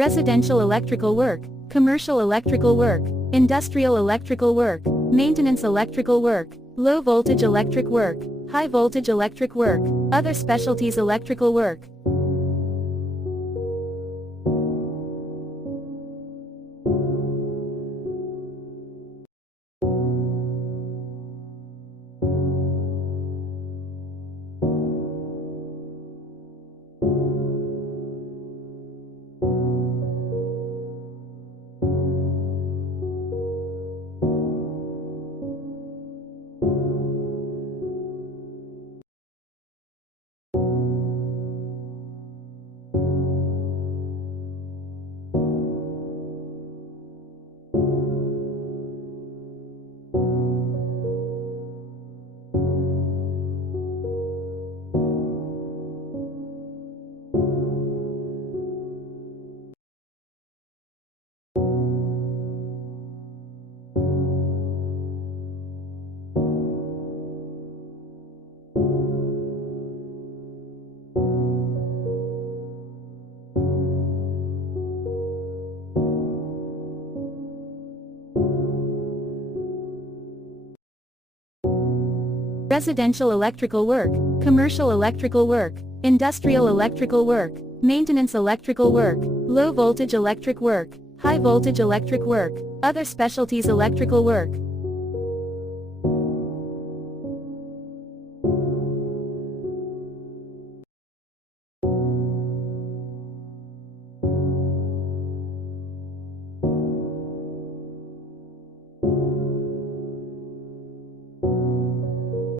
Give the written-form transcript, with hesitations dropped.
residential electrical work, commercial electrical work, industrial electrical work, maintenance electrical work, low voltage electric work, high voltage electric work, other specialties electrical work. Residential electrical work, commercial electrical work, industrial electrical work, maintenance electrical work, low voltage electric work, high voltage electric work, other specialties electrical work.